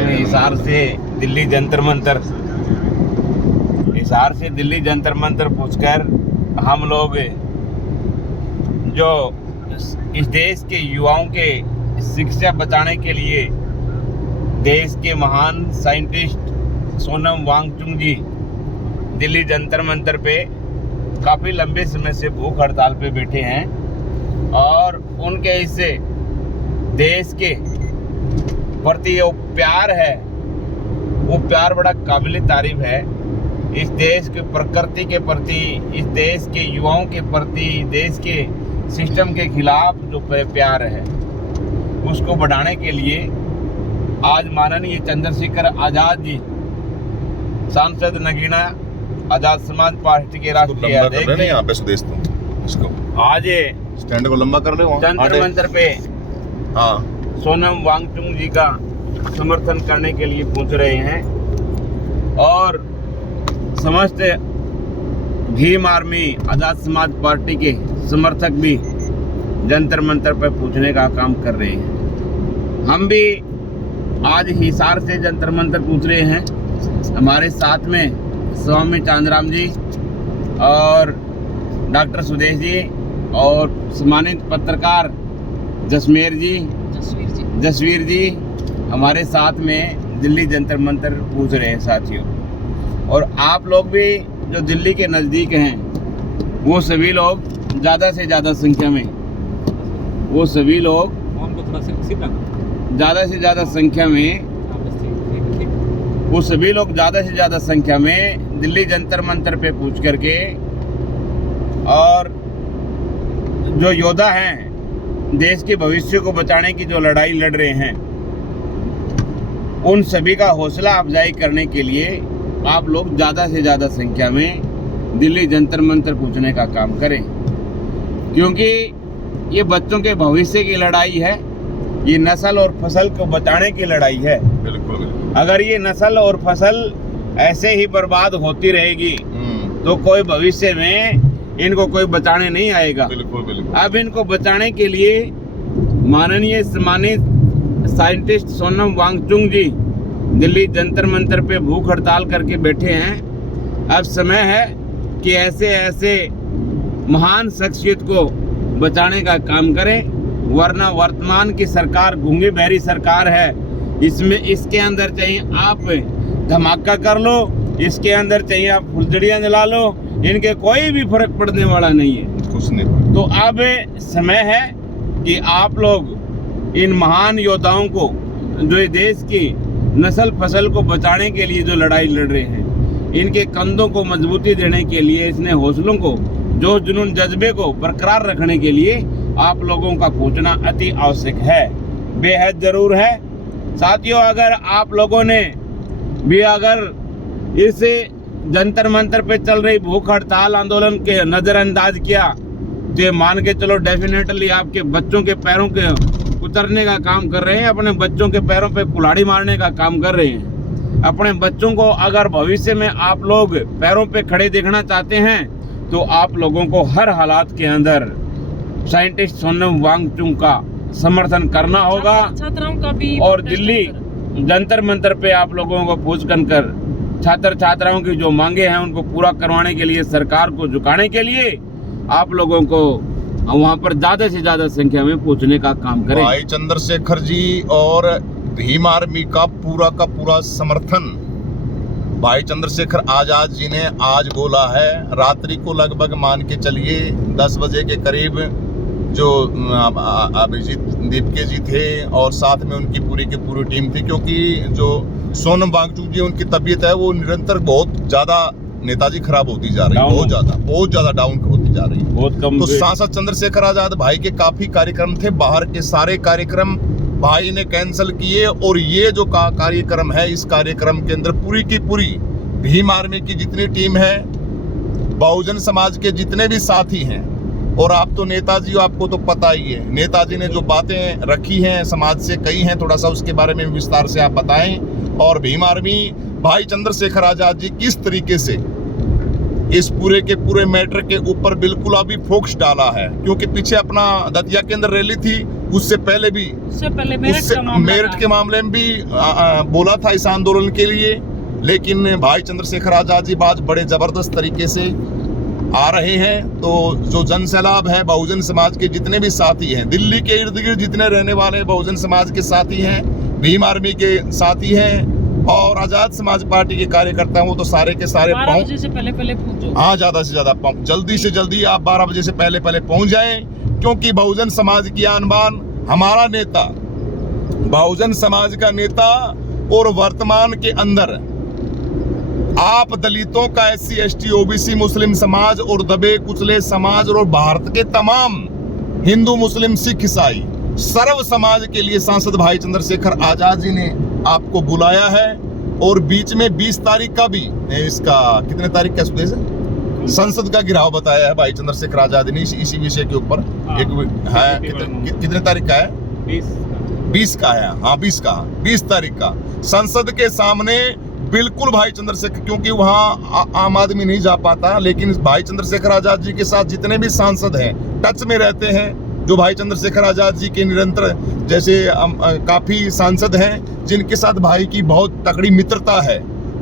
हम हिसार से दिल्ली जंतर मंतर पूछकर हम लोग जो इस देश के युवाओं के शिक्षा बचाने के लिए देश के महान साइंटिस्ट सोनम वांगचुक जी दिल्ली जंतर मंतर पे काफ़ी लंबे समय से भूख हड़ताल पे बैठे हैं और उनके इससे देश के प्रति जो प्यार है वो प्यार बड़ा काबिल तारीफ है। इस देश के प्रकृति के प्रति, इस देश के युवाओं के प्रति, देश के सिस्टम के खिलाफ जो प्यार है उसको बढ़ाने के लिए आज माननीय चंद्रशेखर आज़ाद जी सांसद नगीना आज़ाद समाज पार्टी के राष्ट्रीय अध्यक्ष यहाँ पे सुदेश तुम इसको आज स्टैंड को लंबा कर ले जंतर मंतर पे हाँ सोनम वांगचुक जी का समर्थन करने के लिए पहुंच रहे हैं और समस्त भीम आर्मी आज़ाद समाज पार्टी के समर्थक भी जंतर मंतर पर पूछने का काम कर रहे हैं। हम भी आज हिसार से जंतर मंतर पूछ रहे हैं। हमारे साथ में स्वामी चांदराम जी और डॉक्टर सुदेश जी और सम्मानित पत्रकार जसवीर जी हमारे साथ में दिल्ली जंतर मंतर पूछ रहे हैं साथियों। और आप लोग भी जो दिल्ली के नज़दीक हैं वो सभी लोग ज़्यादा से ज़्यादा संख्या में दिल्ली जंतर मंतर पे पूछ करके और जो योद्धा हैं देश के भविष्य को बचाने की जो लड़ाई लड़ रहे हैं उन सभी का हौसला अफजाई करने के लिए आप लोग ज़्यादा से ज़्यादा संख्या में दिल्ली जंतर मंतर पूछने का काम करें, क्योंकि ये बच्चों के भविष्य की लड़ाई है, ये नस्ल और फसल को बचाने की लड़ाई है। बिल्कुल। अगर ये नस्ल और फसल ऐसे ही बर्बाद होती रहेगी तो कोई भविष्य में इनको कोई बचाने नहीं आएगा। बिल्कुल। अब इनको बचाने के लिए माननीय सम्मानित साइंटिस्ट सोनम वांगचुक जी दिल्ली जंतर मंतर पे भूख हड़ताल करके बैठे हैं। अब समय है कि ऐसे महान शख्सियत को बचाने का काम करें, वरना वर्तमान की सरकार गूंगी बहरी सरकार है। इसके अंदर चाहिए आप धमाका कर लो, इसके अंदर चाहिए आप फुलझड़ियाँ जला लो, इनके कोई भी फर्क पड़ने वाला नहीं है। कुछ नहीं। तो अब समय है कि आप लोग इन महान योद्धाओं को जो देश की नस्ल फसल को बचाने के लिए जो लड़ाई लड़ रहे हैं, इनके कंधों को मजबूती देने के लिए, इसने हौसलों को, जो जुनून जज्बे को बरकरार रखने के लिए आप लोगों का पहुंचना अति आवश्यक है, बेहद जरूर है। साथियों, अगर आप लोगों ने भी अगर इस जंतर मंतर पे चल रही भूख हड़ताल आंदोलन के नज़रअंदाज किया तो ये मान के चलो डेफिनेटली आपके बच्चों के पैरों के उतरने का काम कर रहे हैं, अपने बच्चों के पैरों पे कुल्हाड़ी मारने का काम कर रहे हैं। अपने बच्चों को अगर भविष्य में आप लोग पैरों पे खड़े देखना चाहते हैं तो आप लोगों को हर हालात के अंदर साइंटिस्ट सोनम वांगचुक का समर्थन करना होगा छात्राओं का भी। और दिल्ली जंतर मंतर पे आप लोगों को पूछ कर छात्राओं की जो मांगे हैं उनको पूरा करवाने के लिए, सरकार को झुकाने के लिए आप लोगों को वहाँ पर ज़्यादा से ज़्यादा संख्या में पहुँचने का काम करें। भाई चंद्रशेखर जी और भीम आर्मी का पूरा समर्थन भाई चंद्रशेखर आज़ाद जी ने आज बोला है। रात्रि को लगभग मान के चलिए 10 बजे के करीब जो अभिजीत दीपके जी थे और साथ में उनकी पूरी की पूरी टीम थी, क्योंकि जो सोनम वांगचुक जी उनकी तबीयत है वो निरंतर बहुत ज़्यादा नेताजी खराब होती जा रही है, बहुत ज्यादा डाउन होती जा रही है, बहुत कम। तो सांसद चंद्रशेखर आजाद भाई के काफी कार्यक्रम थे, बाहर के सारे कार्यक्रम भाई ने कैंसिल किए और ये जो कार्यक्रम है, इस कार्यक्रम के अंदर पूरी की पूरी भीम आर्मी की जितनी टीम है, बहुजन समाज के जितने भी साथी हैं, और आप तो नेताजी, आपको तो पता ही है नेताजी ने जो बातें रखी हैं समाज से कही हैं, थोड़ा सा उसके बारे में विस्तार से आप बताएं। और भीम आर्मी भाई चंद्रशेखर आजाद जी किस तरीके से इस पूरे के पूरे मैटर के ऊपर बिल्कुल अभी फोकस डाला है, क्योंकि पीछे अपना दतिया के अंदर रैली थी, उससे पहले भी मेरठ के मामले में भी बोला था इस आंदोलन के लिए, लेकिन भाई चंद्रशेखर आजाद जी आज बड़े जबरदस्त तरीके से आ रहे हैं। तो जो जन सैलाब है, बहुजन समाज के जितने भी साथी हैं, दिल्ली के इर्द गिर्द जितने रहने वाले बहुजन समाज के साथी हैं, भीम आर्मी के साथी हैं और आजाद समाज पार्टी के कार्यकर्ता हैं, वो तो सारे के सारे बजे से पहले पहुंचो। हाँ, ज्यादा से ज्यादा जल्दी से जल्दी आप 12 बजे से पहले पहुंच जाएं, क्योंकि बहुजन समाज की आन बान हमारा नेता, बहुजन समाज का नेता, और वर्तमान के अंदर आप दलितों का SC ST OBC मुस्लिम समाज और दबे कुचले समाज और भारत के तमाम हिंदू मुस्लिम सिख ईसाई सर्व समाज के लिए सांसद भाई चंद्रशेखर आजाद जी ने आपको बुलाया है। और बीच में 20 तारीख का भी इसका कितने तारीख का संसद का गिराव बताया है भाई चंद्रशेखर आजाद ने इसी विषय के ऊपर। एक है कितने तारीख का है? 20 का है। हाँ, 20 तारीख का संसद के सामने बिल्कुल भाई चंद्रशेखर, क्योंकि वहाँ आम आदमी नहीं जा पाता, लेकिन भाई चंद्रशेखर आजाद जी के साथ जितने भी सांसद हैं टच में रहते हैं, जो भाई चंद्रशेखर आजाद जी के निरंतर जैसे काफी सांसद हैं जिनके साथ भाई की बहुत तगड़ी मित्रता है,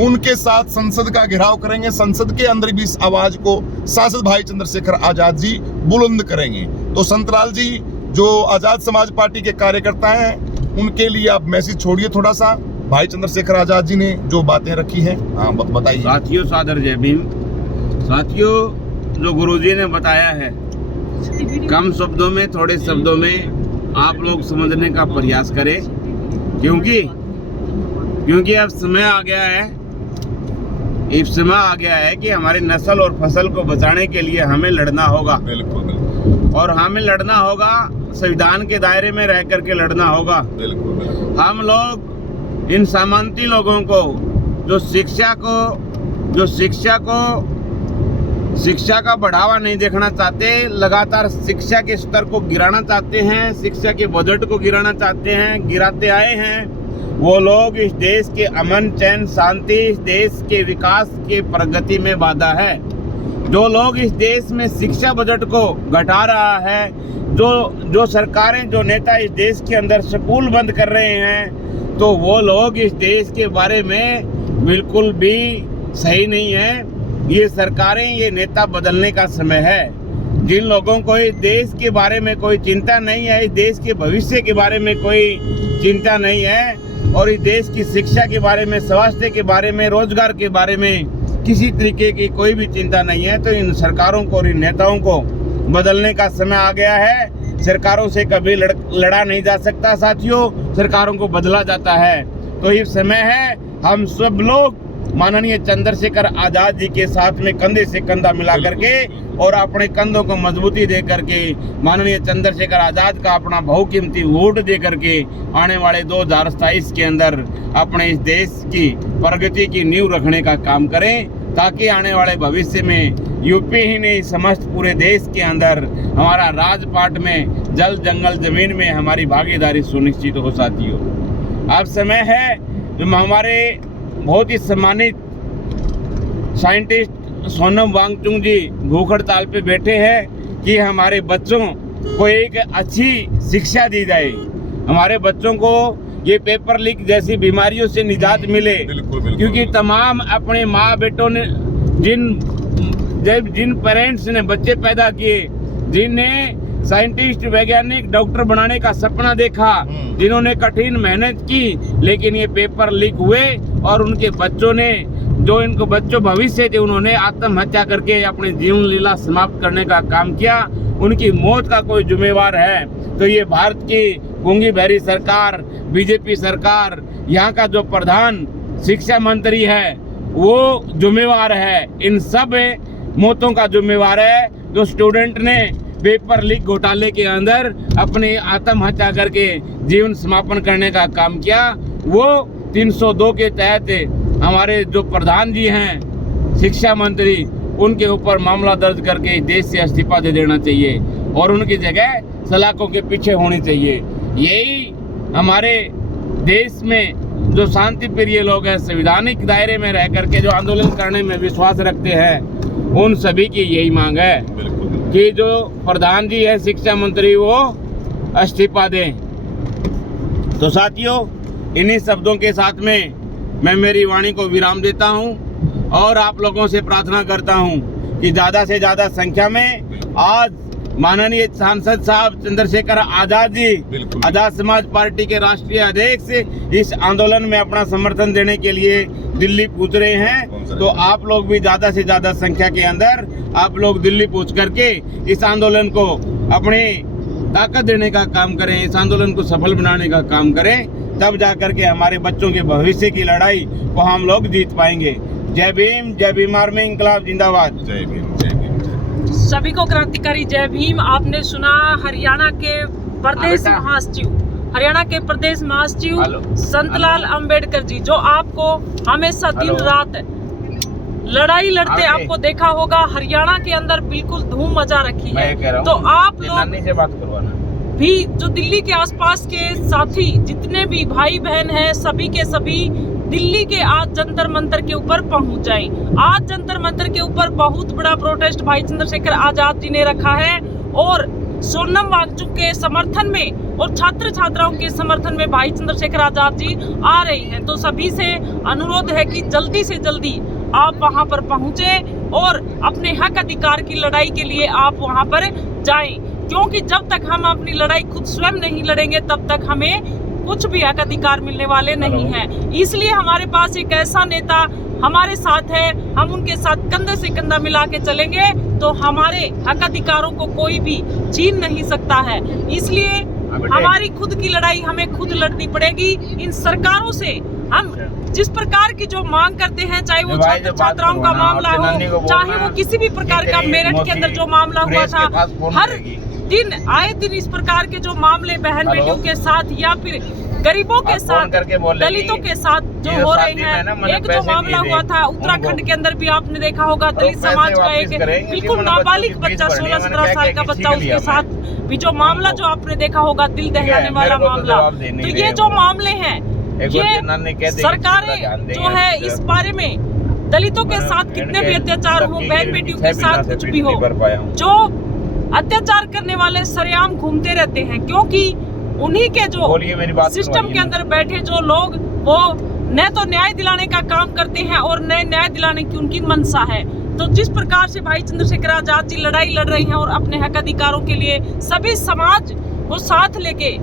उनके साथ संसद का घेराव करेंगे। संसद के अंदर भी इस आवाज को सांसद भाई चंद्रशेखर आजाद जी बुलंद करेंगे। तो संतलाल जी, जो आजाद समाज पार्टी के कार्यकर्ता हैं, उनके लिए आप मैसेज छोड़िए थोड़ा सा, भाई चंद्रशेखर आजाद जी ने जो बातें रखी हैं। हाँ, बताइए। साथियों, सादर जय भीम। साथियों, जो गुरुजी ने बताया है, कम शब्दों में, थोड़े शब्दों में आप लोग समझने का प्रयास करें, क्योंकि अब समय आ गया है कि हमारी नस्ल और फसल को बचाने के लिए हमें लड़ना होगा। बिल्कुल। और हमें लड़ना होगा, संविधान के दायरे में रह करके लड़ना होगा। बिल्कुल। हम लोग इन सामंती लोगों को जो शिक्षा का बढ़ावा नहीं देखना चाहते, लगातार शिक्षा के स्तर को गिराना चाहते हैं, शिक्षा के बजट को गिराना चाहते हैं, गिराते आए हैं, वो लोग इस देश के अमन चैन शांति, इस देश के विकास के प्रगति में बाधा है। जो लोग इस देश में शिक्षा बजट को घटा रहा है, जो सरकारें, जो नेता इस देश के अंदर स्कूल बंद कर रहे हैं, तो वो लोग इस देश के बारे में बिल्कुल भी सही नहीं है। ये सरकारें, ये नेता बदलने का समय है। जिन लोगों को इस देश के बारे में कोई चिंता नहीं है, इस देश के भविष्य के बारे में कोई चिंता नहीं है, और इस देश की शिक्षा के बारे में, स्वास्थ्य के बारे में, रोजगार के बारे में किसी तरीके की कोई भी चिंता नहीं है, तो इन सरकारों को और इन नेताओं को बदलने का समय आ गया है। सरकारों से कभी लड़ा नहीं जा सकता साथियों, सरकारों को बदला जाता है। तो ये समय है हम सब लोग माननीय चंद्रशेखर आजाद जी के साथ में कंधे से कंधा मिला करके और अपने कंधों को मजबूती दे करके माननीय चंद्रशेखर आजाद का अपना बहुकीमती वोट दे करके आने वाले 2027 के अंदर अपने इस देश की प्रगति की नींव रखने का काम करें, ताकि आने वाले भविष्य में यूपी ही नहीं, समस्त पूरे देश के अंदर हमारा राजपाट में, जल जंगल जमीन में हमारी भागीदारी सुनिश्चित हो। साथियों, अब समय है जो हमारे बहुत ही सम्मानित साइंटिस्ट सोनम वांगचुक जी भूख हड़ताल पे बैठे हैं कि हमारे बच्चों को एक अच्छी शिक्षा दी जाए, हमारे बच्चों को ये पेपर लीक जैसी बीमारियों से निजात मिले। बिल्कुल। क्योंकि तमाम अपने माँ बेटों ने, जिन पेरेंट्स ने बच्चे पैदा किए, जिन्हें साइंटिस्ट, वैज्ञानिक, डॉक्टर बनाने का सपना देखा, जिन्होंने कठिन मेहनत की, लेकिन ये पेपर लीक हुए और उनके बच्चों ने, जो इनको बच्चों भविष्य थे, उन्होंने आत्महत्या करके अपनी जीवन लीला समाप्त करने का काम किया। उनकी मौत का कोई जिम्मेवार है तो ये भारत की गूंगी बहरी सरकार, बीजेपी सरकार, यहाँ का जो प्रधान शिक्षा मंत्री है वो जिम्मेवार है। इन सब मौतों का जिम्मेवार है जो स्टूडेंट ने पेपर लीक घोटाले के अंदर अपने आत्महत्या करके जीवन समापन करने का काम किया। वो 302 के तहत हमारे जो प्रधान जी हैं शिक्षा मंत्री, उनके ऊपर मामला दर्ज करके देश से इस्तीफा दे देना चाहिए और उनकी जगह सलाखों के पीछे होनी चाहिए। यही हमारे देश में जो शांति प्रिय लोग हैं, संवैधानिक दायरे में रह करके जो आंदोलन करने में विश्वास रखते हैं, उन सभी की यही मांग है कि जो प्रधान जी है शिक्षा मंत्री, वो इस्तीफा दें। तो साथियों, इन्हीं शब्दों के साथ में मैं मेरी वाणी को विराम देता हूं और आप लोगों से प्रार्थना करता हूं कि ज़्यादा से ज़्यादा संख्या में आज माननीय सांसद साहब चंद्रशेखर आजाद जी, आजाद समाज पार्टी के राष्ट्रीय अध्यक्ष, इस आंदोलन में अपना समर्थन देने के लिए दिल्ली पहुंच रहे हैं। तो आप लोग भी ज़्यादा से ज़्यादा संख्या के अंदर आप लोग दिल्ली पहुंच करके इस आंदोलन को अपनी ताकत देने का काम करें, इस आंदोलन को सफल बनाने का काम करें। तब जाकर के हमारे बच्चों के भविष्य की लड़ाई को हम लोग जीत पाएंगे। जय भीम आर्मी इंकलाब जिंदाबाद। जय भीम। सभी को क्रांतिकारी जय भीम। आपने सुना हरियाणा के प्रदेश महासचिव, हरियाणा के प्रदेश महासचिव संतलाल अंबेडकर जी, जो आपको हमेशा दिन रात लड़ाई लड़ते आपको देखा होगा। हरियाणा के अंदर बिल्कुल धूम मचा रखी है। तो आप लोग से बात करवाना भी, जो दिल्ली के आसपास के साथी जितने भी भाई बहन हैं, सभी के सभी दिल्ली के आज जंतर मंतर के ऊपर पहुंच जाएं। आज जंतर मंतर के ऊपर बहुत बड़ा प्रोटेस्ट भाई चंद्रशेखर आजाद जी ने रखा है और सोनम वांगचुक के समर्थन में और छात्र छात्राओं के समर्थन में भाई चंद्रशेखर आजाद जी आ रहे हैं। तो सभी से अनुरोध है कि जल्दी से जल्दी आप वहां पर पहुंचे और अपने हक अधिकार की लड़ाई के लिए आप वहां पर जाएं, क्योंकि जब तक हम अपनी लड़ाई खुद स्वयं नहीं लड़ेंगे तब तक हमें कुछ भी हक अधिकार मिलने वाले नहीं हैं। इसलिए हमारे पास एक ऐसा नेता हमारे साथ है, हम उनके साथ कंधे से कंधा मिला के चलेंगे तो हमारे हक अधिकारों को कोई भी छीन नहीं सकता है। इसलिए हमारी खुद की लड़ाई हमें खुद लड़नी पड़ेगी। इन सरकारों से हम जिस प्रकार की जो मांग करते हैं, चाहे वो छात्र छात्राओं का मामला हो, चाहे वो किसी भी प्रकार का मेरठ के अंदर जो मामला हुआ था, हर दिन आए दिन इस प्रकार के जो मामले बहन बेटियों के साथ या फिर गरीबों के साथ, दलितों के साथ जो हो रहे हैं। एक जो मामला हुआ था उत्तराखंड के अंदर भी आपने देखा होगा, दलित समाज का एक बिल्कुल नाबालिग बच्चा 16-17 साल का बच्चा, उसके साथ भी जो मामला जो आपने देखा होगा, दिल दहलाने वाला मामला। तो ये जो मामले हैं, ये सरकारें जो है इस बारे में दलितों के साथ कितने भी अत्याचार हो, बहन बेटियों के साथ कुछ भी हो, जो अत्याचार करने वाले सरेआम घूमते रहते हैं, क्योंकि उन्हीं के जो सिस्टम के अंदर बैठे जो लोग, वो न तो न्याय दिलाने का काम करते हैं और न न्याय दिलाने की उनकी मंशा है। तो जिस प्रकार से भाई चंद्रशेखर आजाद जी लड़ाई लड़ रहे हैं और अपने हक अधिकारों के लिए सभी समाज को साथ लेके,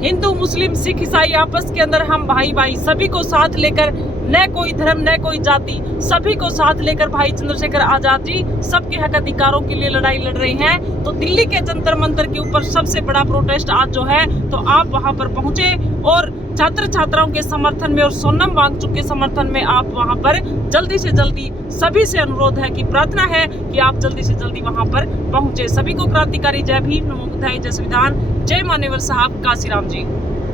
हिंदू मुस्लिम सिख ईसाई आपस के अंदर हम भाई भाई सभी को साथ लेकर, न कोई धर्म न कोई जाति, सभी को साथ लेकर भाई चंद्रशेखर आजाद जी सबके हक अधिकारों के लिए लड़ाई लड़ रहे हैं। तो दिल्ली के जंतर मंतर के ऊपर सबसे बड़ा प्रोटेस्ट आज जो है, तो आप वहां पर पहुंचे और छात्र छात्राओं के समर्थन में और सोनम वांगचुक के समर्थन में आप वहां पर जल्दी से जल्दी, सभी से अनुरोध है कि प्रार्थना है कि आप जल्दी से जल्दी वहां पर पहुंचे। सभी को क्रांतिकारी जय भीम, नमो बुद्धाय, जय संविधान, जय मान्यवर साहब काशीराम जी।